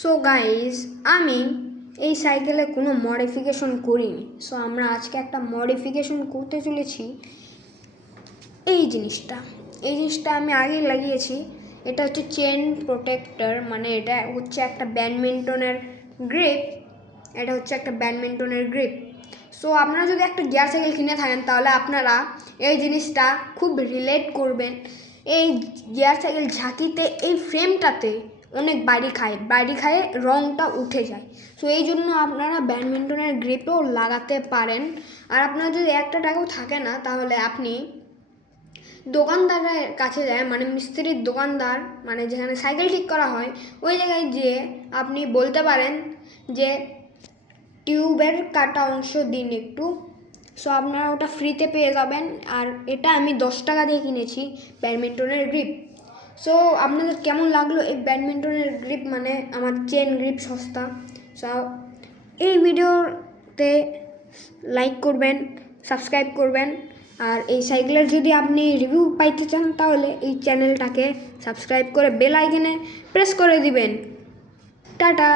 So guys আমি এই সাইকেলে কোনো মডিফিকেশন করিনি। সো আমরা আজকে একটা মডিফিকেশন করতে চলেছি। এই জিনিসটা আমি আগেই লাগিয়েছি। এটা হচ্ছে চেন প্রোটেক্টর, মানে এটা হচ্ছে একটা ব্যাডমিন্টনের গ্রিপ। সো আপনারা যদি একটা গিয়ার সাইকেল কিনে থাকেন তাহলে আপনারা এই জিনিসটা খুব রিলেট করবেন। এই গিয়ার সাইকেল ঝাঁকিতে এই ফ্রেমটাতে অনেক বাড়ি খায় রঙটা উঠে যায়। সো এই জন্য আপনারা ব্যাডমিন্টনের গ্রিপও লাগাতে পারেন। আর আপনার যদি একটা টাকাও থাকে না তাহলে আপনি দোকানদারের কাছে যায়, মানে মিস্ত্রির দোকানদার, মানে যেখানে সাইকেল ঠিক করা হয় ওই জায়গায় যেয়ে আপনি বলতে পারেন যে টিউবের কাটা অংশ দিন একটু। সো আপনারা ওটা ফ্রিতে পেয়ে যাবেন। আর এটা আমি 10 টাকা দিয়ে কিনেছি ব্যাডমিন্টনের গ্রিপ। সো আপনাদের কেমন লাগলো এই ব্যাডমিন্টনের গ্রিপ, মানে আমার চেন গ্রিপ সস্তা। সো এই ভিডিওতে লাইক করবেন, সাবস্ক্রাইব করবেন। আর এই সাইকেলের যদি আপনি রিভিউ পাইতে চান তাহলে এই চ্যানেলটাকে সাবস্ক্রাইব করে বেল আইকনে প্রেস করে দিবেন। টাটা।